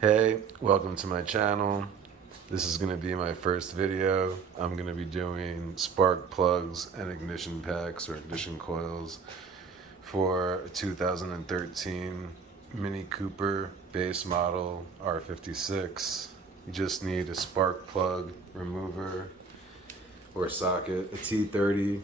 Hey, welcome to my channel. This is going to be my first video. I'm going to be doing spark plugs and ignition packs or ignition coils for a 2013 Mini Cooper base model r56. You just need a spark plug remover or socket. A T30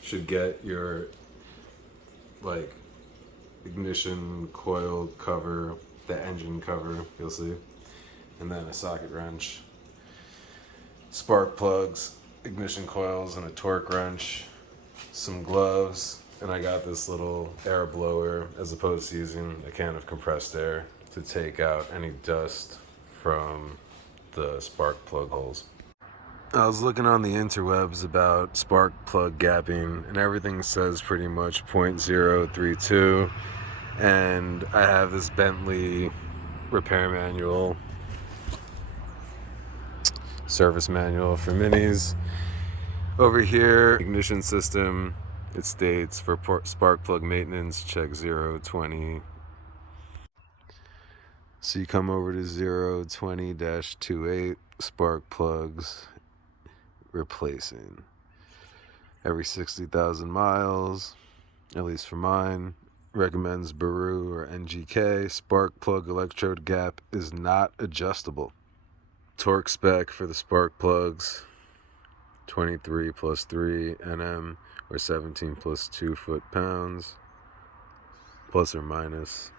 should get your ignition coil cover, the engine cover, you'll see, and then a socket wrench, spark plugs, ignition coils, and a torque wrench, some gloves, and I got this little air blower as opposed to using a can of compressed air to take out any dust from the spark plug holes. I was looking on the interwebs about spark plug gapping, and everything says pretty much .032, and I have this Bentley repair manual, service manual for minis. Over here, ignition system, it states for spark plug maintenance, check 020. So you come over to 020-28, spark plugs, replacing every 60,000 miles, at least for mine. Recommends Baru or NGK. Spark plug electrode gap is not adjustable. Torque spec for the spark plugs, 23 plus 3 Nm or 17 plus 2 foot-pounds, plus or minus.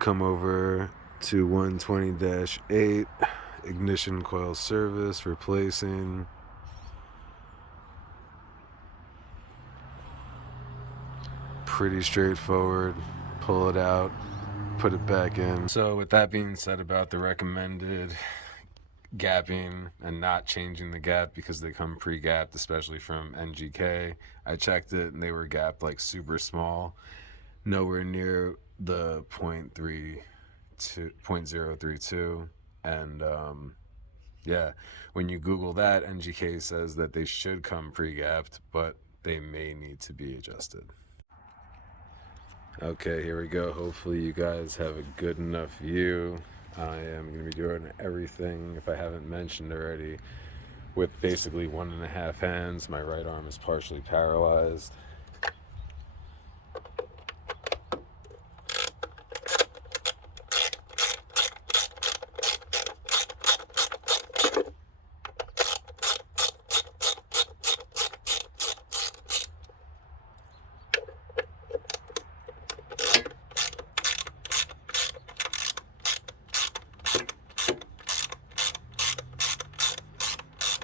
Come over to 120-8, ignition coil service, replacing. Pretty straightforward. Pull it out, put it back in. So with that being said about the recommended gapping and not changing the gap because they come pre-gapped, especially from NGK, I checked it and they were gapped like super small, nowhere near the .032, and yeah, when you Google that, NGK says that they should come pre-gapped, but they may need to be adjusted. Okay, here we go. Hopefully you guys have a good enough view. I am going to be doing everything, if I haven't mentioned already, with basically 1.5 hands. My right arm is partially paralyzed.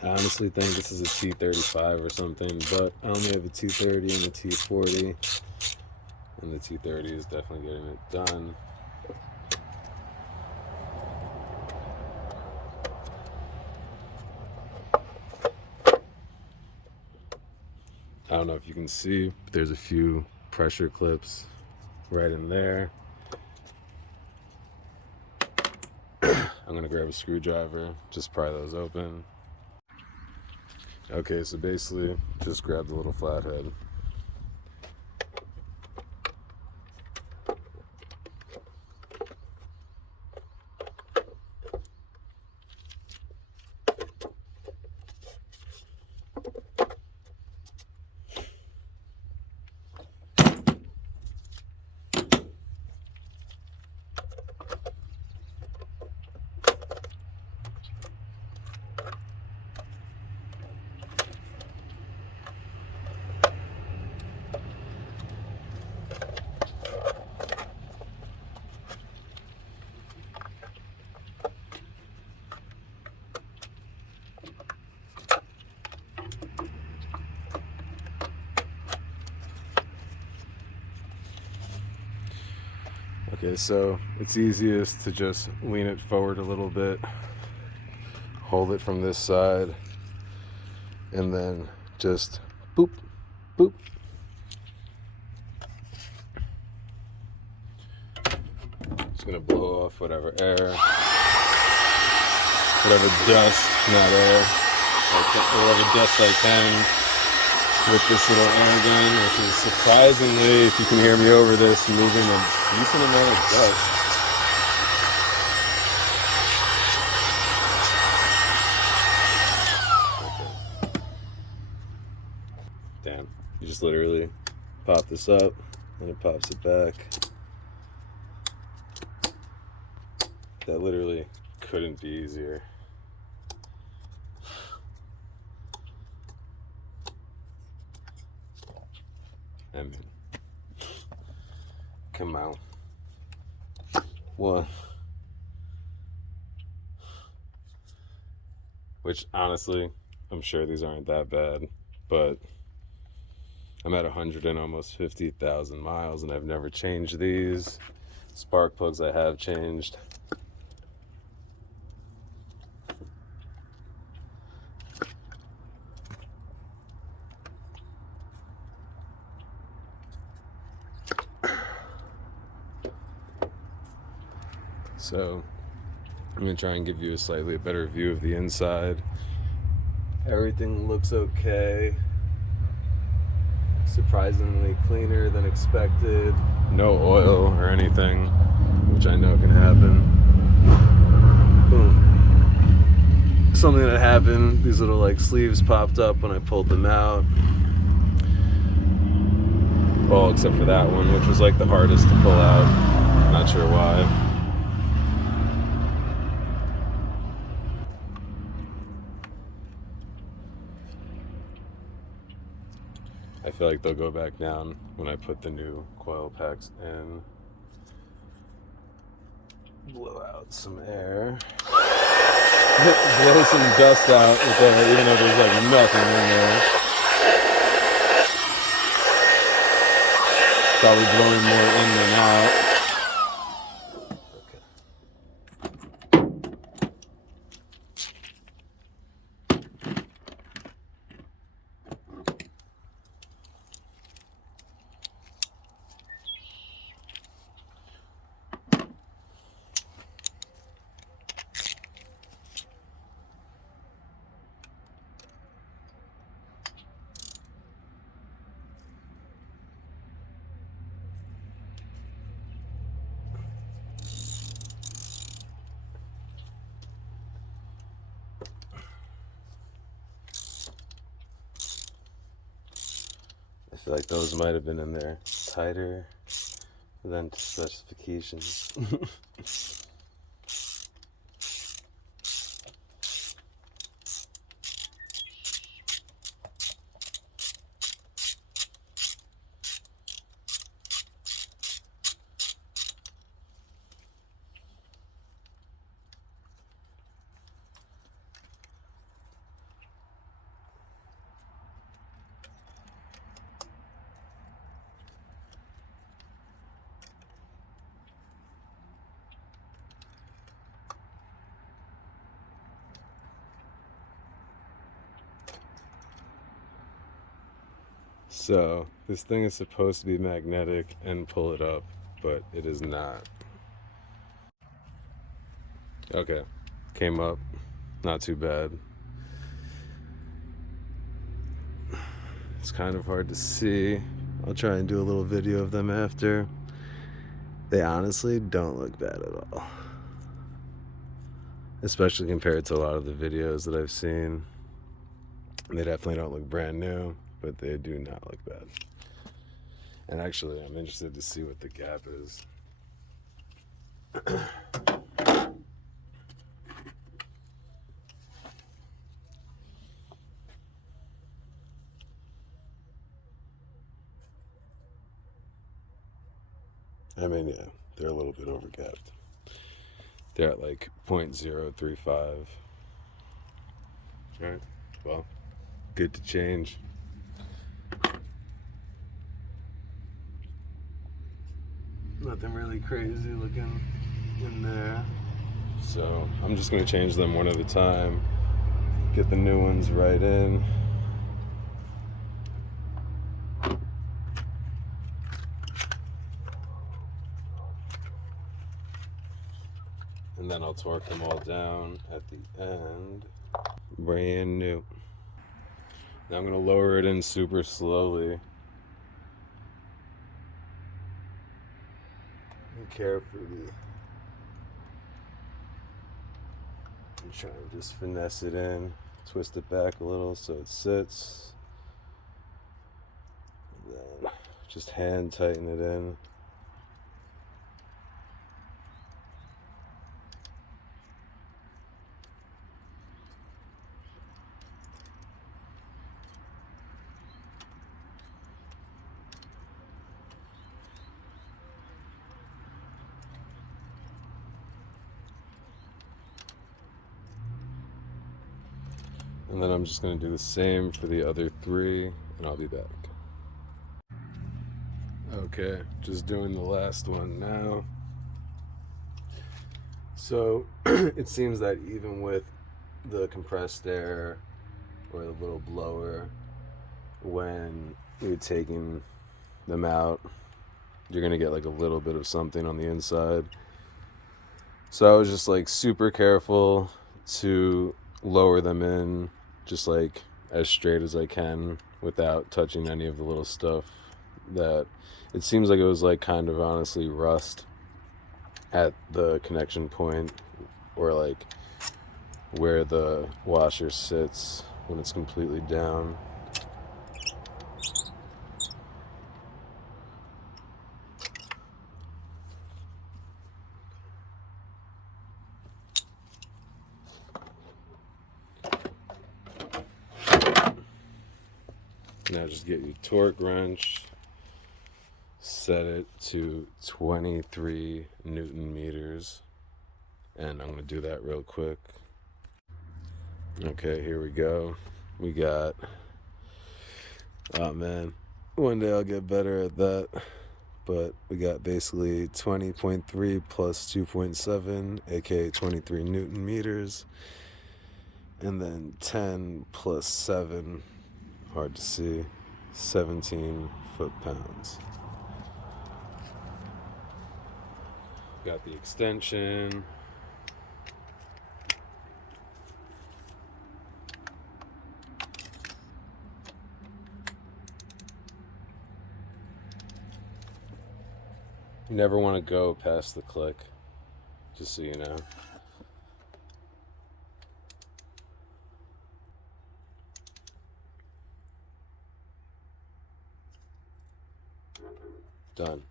I honestly think this is a T35 or something, but I only have a T30 and a T40, and the T30 is definitely getting it done. I don't know if you can see, but there's a few pressure clips right in there. I'm gonna grab a screwdriver, just pry those open. Okay, so basically, just grab the little flathead. Okay, so it's easiest to just lean it forward a little bit, hold it from this side, and then just boop, boop. Just gonna blow off whatever air, whatever dust, not air, whatever dust I can with this little air gun, which is surprisingly, if you can hear me over this, moving a decent amount of dust. just literally pop this up and it pops it back. That literally couldn't be easier. I mean, come on. One. Which honestly, I'm sure these aren't that bad, but I'm at 100 and almost 50,000 miles and I've never changed these. Spark plugs I have changed. So I'm gonna try and give you a slightly better view of the inside. Everything looks okay. Surprisingly cleaner than expected. No oil or anything, which I know can happen. Boom. Something that happened, these little like sleeves popped up when I pulled them out. Well, except for that one, which was like the hardest to pull out. Not sure why. I feel like they'll go back down when I put the new coil packs in. Blow out some air. Blow some dust out with that, even though there's like nothing in there. Probably blowing more in than out. I feel like those might have been in there tighter than to specifications. So this thing is supposed to be magnetic and pull it up, but it is not. Okay, came up, not too bad. It's kind of hard to see. I'll try and do a little video of them after. They honestly don't look bad at all. Especially compared to a lot of the videos that I've seen. They definitely don't look brand new, but they do not look bad. And actually, I'm interested to see what the gap is. I mean, yeah, they're a little bit overgapped. They're at like 0.035. All right, well, good to change. Nothing really crazy looking in there. So I'm just gonna change them one at a time. Get the new ones right in. And then I'll torque them all down at the end. Brand new. Now I'm gonna lower it in super slowly. And carefully. And try and just finesse it in. Twist it back a little so it sits. Just hand tighten it in. And then I'm just going to do the same for the other 3, and I'll be back. Okay, just doing the last one now. So it seems that even with the compressed air or the little blower, when you're taking them out, you're going to get like a little bit of something on the inside. So I was just like super careful to lower them in just like as straight as I can without touching any of the little stuff that it seems like it was like kind of honestly rust at the connection point, or like where the washer sits when it's completely down. Now just get your torque wrench, set it to 23 Newton meters, and I'm going to do that real quick. Okay, here we go. We got, oh man, one day I'll get better at that, but we got basically 20.3 plus 2.7, aka 23 Newton meters, and then 10 plus 7, hard to see, 17 foot-pounds. Got the extension. You never want to go past the click, just so you know. Done.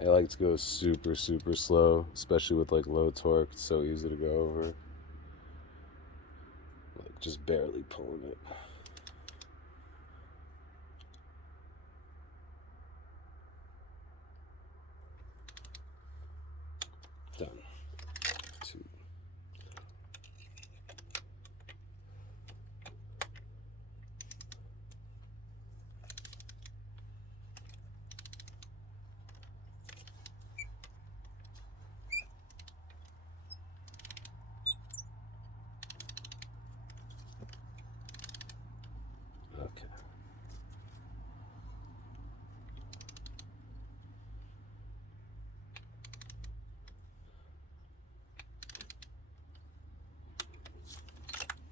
I like to go super, super slow, especially with like low torque. It's so easy to go over. Like just barely pulling it. Done. 2. Okay.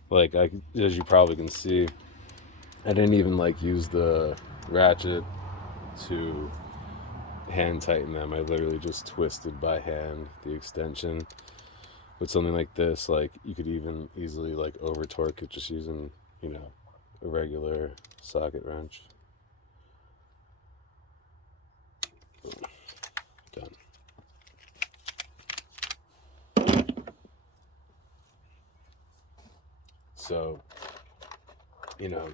Like as you probably can see, I didn't even like use the ratchet to hand tighten them. I literally just twisted by hand the extension. With something like this, like you could even easily like over torque it just using, you know, a regular socket wrench. Done. So, you know,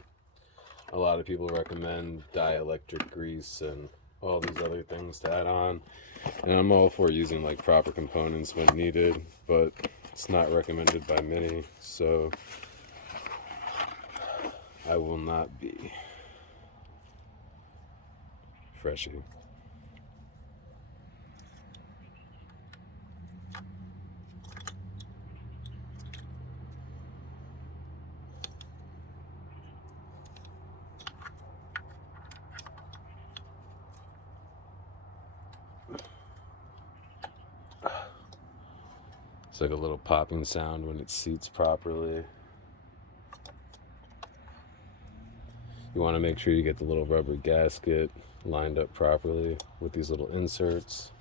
a lot of people recommend dielectric grease and all these other things to add on, and I'm all for using like proper components when needed, but it's not recommended by many, so I will not be freshy. It's like a little popping sound when it seats properly. You want to make sure you get the little rubber gasket lined up properly with these little inserts.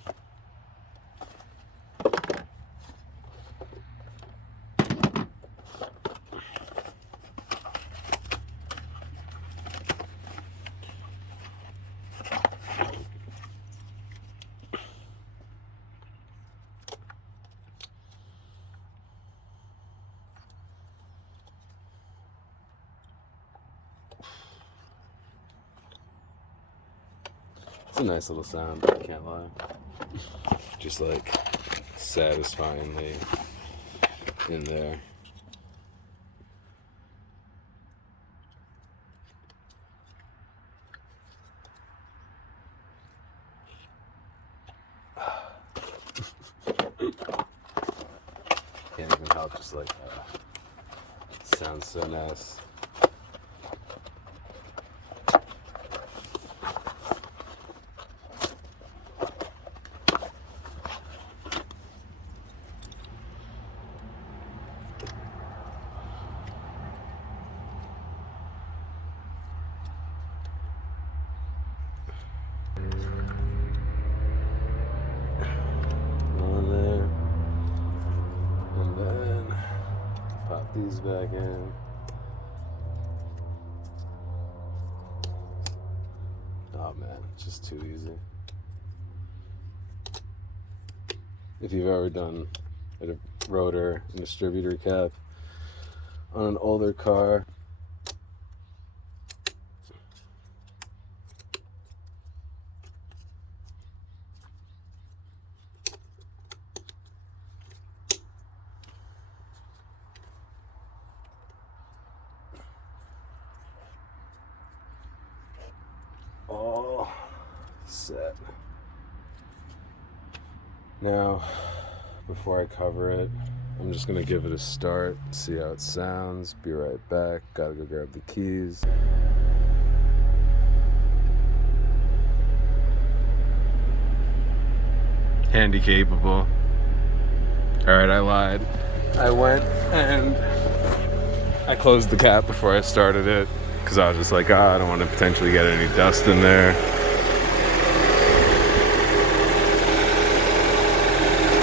a nice little sound, I can't lie. Just like satisfyingly in there. Can't even help, just like sounds so nice. On there, and then pop these back in. Oh man, it's just too easy. If you've ever done a rotor and distributor cap on an older car, all set. Now, before I cover it, I'm just gonna give it a start, see how it sounds, be right back. Gotta go grab the keys. Handy capable. Alright, I lied. I went and I closed the cap before I started it because I was just like, I don't want to potentially get any dust in there.